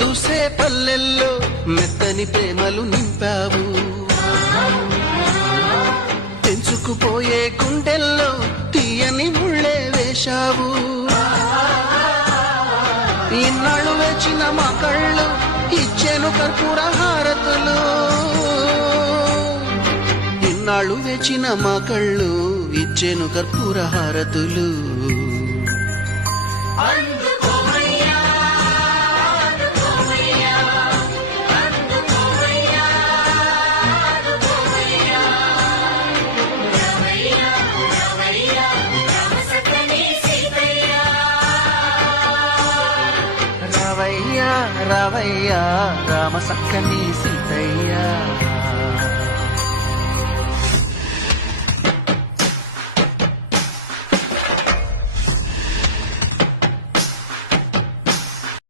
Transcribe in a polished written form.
దూసే పల్లెల్లో మెత్తని ప్రేమలు నింపావు. తెంచుకుపోయే గుండెల్లో తీయని ముళ్ళే వేశావు. ఇన్నాళ్ళు వేచిన మా కళ్ళు ఇచ్చేను కర్పూర హారతులు. ఇన్నాళ్ళు వేచిన మా కళ్ళు ఇచ్చేను కర్పూర హారతులు. రావయ్యా రావయ్యా రామ సక్కని సీతయ్య.